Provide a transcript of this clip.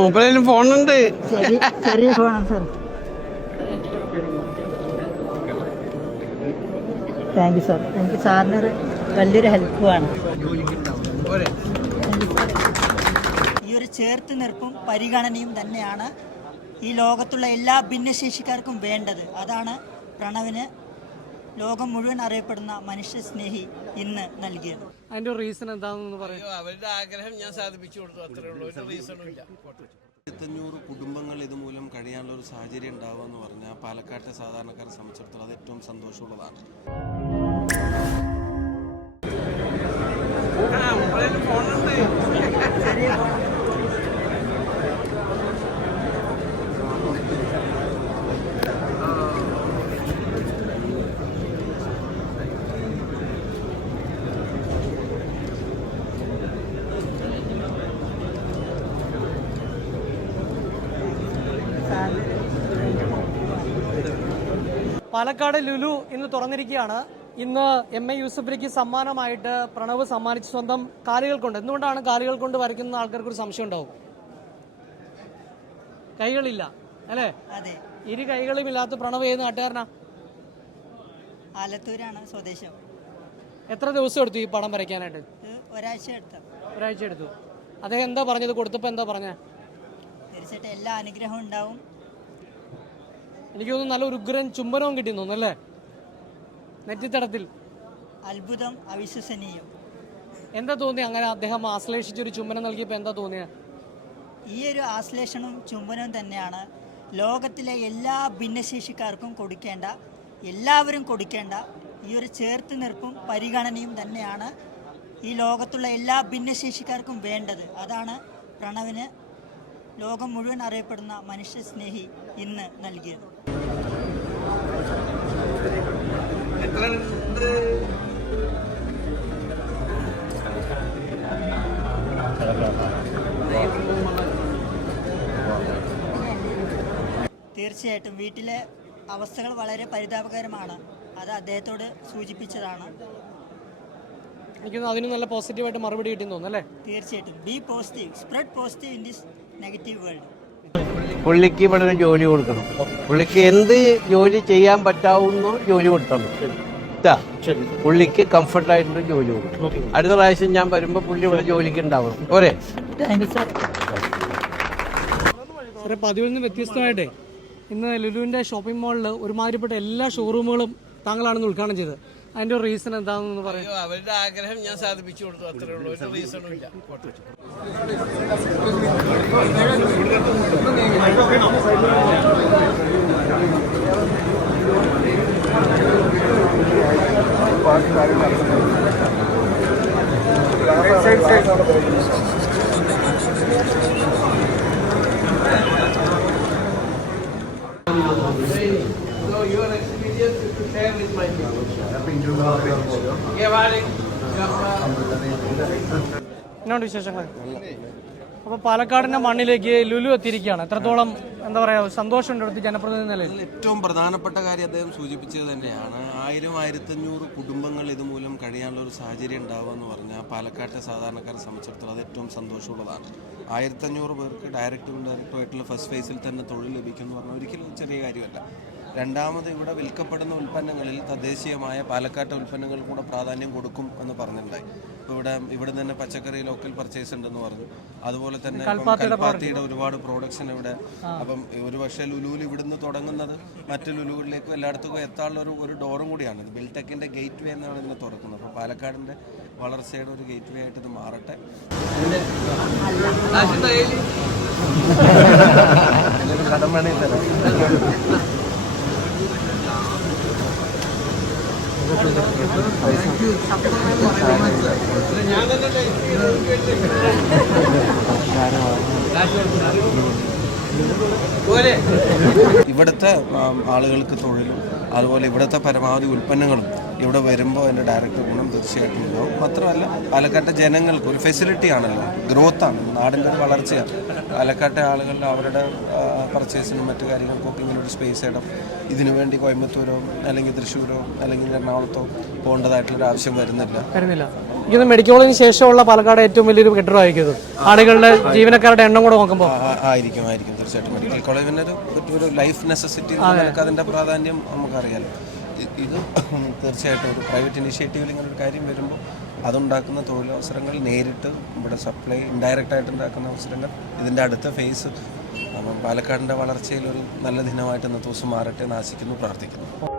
മൂപ്പരേലും ഫോണുണ്ട്. ചെറിയ ഫോണാണ് താങ്ക് യു സാർ എനിക്ക് സാറിനൊരു വലിയൊരു ഹെൽപ്പുമാണ് ഈ ഒരു ചേർത്ത് നിർപ്പും പരിഗണനയും തന്നെയാണ് ഈ ലോകത്തുള്ള എല്ലാ ഭിന്നശേഷിക്കാർക്കും വേണ്ടത്. അതാണ് പ്രണവിന് ലോകം മുഴുവൻ അറിയപ്പെടുന്ന മനുഷ്യ സ്നേഹി ഇന്ന് നൽകിയത്. അതിന്റെ റീസൺ എന്താണെന്ന് പറയാം. അവരുടെ ആഗ്രഹം ഞാൻ സാധിപ്പിച്ചു കൊടുത്തു അത്രേ ഉള്ളൂ. ഒരു റീസണും ഇല്ല. ആയിരത്തഞ്ഞൂറ് കുടുംബങ്ങൾ ഇതുമൂലം കഴിയാനുള്ള ഒരു സാഹചര്യം ഉണ്ടാവുക എന്ന് പറഞ്ഞാൽ പാലക്കാട്ടെ സാധാരണക്കാരെ സംബന്ധിച്ചിടത്തോളം അത് ഏറ്റവും സന്തോഷമുള്ളതാണ്. പാലക്കാട് ലുലു ഇന്ന് തുറന്നിരിക്കുകയാണ്. ഇന്ന് എം എ യൂസഫലിക്ക് സമ്മാനമായിട്ട് പ്രണവ് സമ്മാനിച്ച് സ്വന്തം കാലുകൾ കൊണ്ട് എന്തുകൊണ്ടാണ് കാലുകൾ കൊണ്ട് വരയ്ക്കുന്ന ആൾക്കാർക്ക് ഒരു സംശയം ഉണ്ടാവും? കൈകളില്ല അല്ലേ? ഇരു കൈകളും ഇല്ലാത്ത പ്രണവ് ഏത് നാട്ടുകാരനാ? ആലത്തൂരാണ് സ്വദേശം. എത്ര ദിവസം എടുത്തു ഈ പടം വരയ്ക്കാനായിട്ട്? ഒരാഴ്ച എടുത്തു. ഒരാഴ്ച എടുത്തു. അദ്ദേഹം എന്താ പറഞ്ഞത്? കൊടുത്തപ്പോ എന്താ പറഞ്ഞ? തീർച്ചയായിട്ടും എല്ലാ അനുഗ്രഹവും ഉണ്ടാവും. എനിക്ക് തോന്നുന്നു നല്ല ഒരു ഉഗ്രൻ ചുംബനവും കിട്ടി തോന്നുന്നു നെറ്റിത്തടത്തിൽ. അത്ഭുതം അവിശ്വസനീയം. എന്താ തോന്നി അങ്ങനെ അദ്ദേഹം ആശ്ലേഷിച്ചൊരു ചുംബനം നൽകിയപ്പോൾ എന്താ തോന്നിയ? ഈ ഒരു ആശ്ലേഷണവും ചുംബനവും തന്നെയാണ് ലോകത്തിലെ എല്ലാ ഭിന്നശേഷിക്കാർക്കും കൊടുക്കേണ്ട എല്ലാവരും കൊടുക്കേണ്ട ഈ ഒരു ചേർത്ത് നിർപ്പും പരിഗണനയും തന്നെയാണ് ഈ ലോകത്തുള്ള എല്ലാ ഭിന്നശേഷിക്കാർക്കും വേണ്ടത്. അതാണ് പ്രണവിന് ലോകം മുഴുവൻ അറിയപ്പെടുന്ന മനുഷ്യസ്നേഹി ഇന്ന് നൽകിയത്. തീർച്ചയായിട്ടും വീട്ടിലെ അവസ്ഥകൾ വളരെ പരിതാപകരമാണ്. അത് അദ്ദേഹത്തോട് സൂചിപ്പിച്ചതാണ്. എനിക്ക് അതിന് നല്ല പോസിറ്റീവായിട്ട് മറുപടി കിട്ടിയെന്ന് തോന്നുന്നു അല്ലേ? തീർച്ചയായിട്ടും. Be positive spread positive in this negative world. പുള്ളിക്ക് ഇവിടെ ഒരു ജോലി കൊടുക്കണം. പുള്ളിക്ക് എന്ത് ജോലി ചെയ്യാൻ പറ്റാവുന്ന ജോലി കൊടുക്കണം പുള്ളിക്ക് കംഫർട്ട് ആയിട്ടുള്ള ജോലി കൊടുക്കണം. അടുത്ത പ്രാവശ്യം ഞാൻ വരുമ്പോ പുള്ളി ഇവിടെ ജോലിക്ക് ഉണ്ടാവണം. പോരെ? സാർ സാറേ പതിവിൽ നിന്ന് വ്യത്യസ്തമായിട്ടേ ഇന്ന് ലുലുവിന്റെ ഷോപ്പിംഗ് മാളിൽ ഒരുമാതിരിപ്പെട്ട എല്ലാ ഷോറൂമുകളും താങ്കളാണെന്ന് ഉദ്ഘാടനം ചെയ്തത്. അതിന്റെ ഒരു റീസൺ എന്താണെന്ന് പറയാം അവരുടെ ആഗ്രഹം ഞാൻ സാധിപ്പിച്ചു കൊടുത്തു അത്രേ ഉള്ളൂ. ഒരു റീസണും ഇല്ല. So with my people. എന്നാണ് വിശേഷങ്ങൾ? അപ്പോൾ പാലക്കാടിന്റെ മണ്ണിലേക്ക് ലുലു എത്തിയിരിക്കുകയാണ്. എത്രത്തോളം എന്താ പറയാ സന്തോഷമുണ്ട് ഇവിടുത്തെ ജനപ്രതിനിധി നിലയിൽ ഏറ്റവും പ്രധാനപ്പെട്ട കാര്യം അദ്ദേഹം സൂചിപ്പിച്ചത് തന്നെയാണ്. ആയിരം ആയിരത്തഞ്ഞൂറ് കുടുംബങ്ങൾ ഇതുമൂലം കഴിയാനുള്ള ഒരു സാഹചര്യം ഉണ്ടാവുക എന്ന് പറഞ്ഞാൽ പാലക്കാട്ടെ സാധാരണക്കാരെ സംബന്ധിച്ചിടത്തോളം അത് ഏറ്റവും സന്തോഷമുള്ളതാണ്. ആയിരത്തഞ്ഞൂറ് പേർക്ക് ഡയറക്റ്റും ഇൻഡയറക്റ്റും ആയിട്ടുള്ള ഫസ്റ്റ് ഫേസിൽ തന്നെ തൊഴിൽ ലഭിക്കും എന്ന് പറഞ്ഞാൽ ഒരിക്കലും ചെറിയ കാര്യമല്ല. രണ്ടാമത് ഇവിടെ വിൽക്കപ്പെടുന്ന ഉൽപ്പന്നങ്ങളിൽ തദ്ദേശീയമായ പാലക്കാട്ടെ ഉൽപ്പന്നങ്ങൾ കൂടെ പ്രാധാന്യം കൊടുക്കും എന്ന് പറഞ്ഞിട്ടുണ്ടായി. ഇപ്പോൾ ഇവിടെ ഇവിടെ തന്നെ പച്ചക്കറി ലോക്കൽ പർച്ചേസ് ഉണ്ടെന്ന് പറഞ്ഞു. അതുപോലെ തന്നെ കൽപ്പാത്തിയുടെ ഒരുപാട് പ്രോഡക്ട്സ് ഇവിടെ. അപ്പം ഒരു പക്ഷേ ലുലുവിൽ ഇവിടുന്ന് തുടങ്ങുന്നത് മറ്റു ലുലുവിലേക്കും എല്ലായിടത്തും എത്താനുള്ള ഒരു ഒരു ഡോറും കൂടിയാണ്. ഇത് ബിൽടെക്കിന്റെ ഗേറ്റ് വേ എന്നാണ് ഇതിനെ തുറക്കുന്നത്. അപ്പോൾ പാലക്കാടിന്റെ വളർച്ചയുടെ ഒരു ഗേറ്റ് വേ ആയിട്ട് ഇത് മാറട്ടെ. കടം തരാം ഇവിടുത്തെ ആളുകൾക്ക് തൊഴിലും അതുപോലെ ഇവിടുത്തെ പരമാവധി ഉൽപ്പന്നങ്ങളും ഇവിടെ വരുമ്പോൾ അതിന്റെ ഡയറക്റ്റ് ഗുണം തീർച്ചയായിട്ടും ഉണ്ടാവും. മാത്രമല്ല പാലക്കാട്ടെ ജനങ്ങൾക്ക് ഒരു ഫെസിലിറ്റി ആണല്ലോ. ഗ്രോത്താണ് നാടിന്റെ ഒരു വളർച്ചയാണ്. പാലക്കാട്ടെ ആളുകൾ അവരുടെ പർച്ചേസിനും മറ്റു കാര്യങ്ങൾക്കൊക്കെ ഇങ്ങനെ ഒരു സ്പേസ് ഇടം ഇതിനു വേണ്ടി കോയമ്പത്തൂരോ അല്ലെങ്കിൽ തൃശ്ശൂരോ അല്ലെങ്കിൽ എറണാകുളത്തോ പോകേണ്ടതായിട്ടുള്ള ആവശ്യം വരുന്നില്ല. വരുന്നില്ല. ഇത് മെഡിക്കൽ കോളേജിന് ശേഷമുള്ള പാലക്കാട് ഏറ്റവും വലിയൊരു കെട്ടിടമായിരിക്കും ഇത്. ആളുകളുടെ ജീവനക്കാരുടെ എണ്ണം കൂടെ നോക്കുമ്പോൾ ആയിരിക്കും ആയിരിക്കും. തീർച്ചയായിട്ടും മെഡിക്കൽ കോളേജിന്റെ ഒരു ലൈഫ് നെസസിറ്റി നമുക്ക് അതിന്റെ പ്രാധാന്യം നമുക്കറിയാലോ. ഇത് തീർച്ചയായിട്ടും ഒരു പ്രൈവറ്റ് ഇനിഷ്യേറ്റീവിൽ ഇങ്ങനെ ഒരു കാര്യം വരുമ്പോൾ അതുണ്ടാക്കുന്ന തൊഴിലവസരങ്ങൾ നേരിട്ട് ഇവിടെ സപ്ലൈ ഇൻഡയറക്റ്റായിട്ട് ഉണ്ടാക്കുന്ന അവസരങ്ങൾ. ഇതിന്റെ അടുത്ത ഫേസ് പാലക്കാടിന്റെ വളർച്ചയിൽ ഒരു നല്ല ദിനമായിട്ട് ഇന്നത്തെ ദിവസം മാറട്ടെ എന്ന് ആശിക്കുന്നു പ്രാർത്ഥിക്കുന്നു.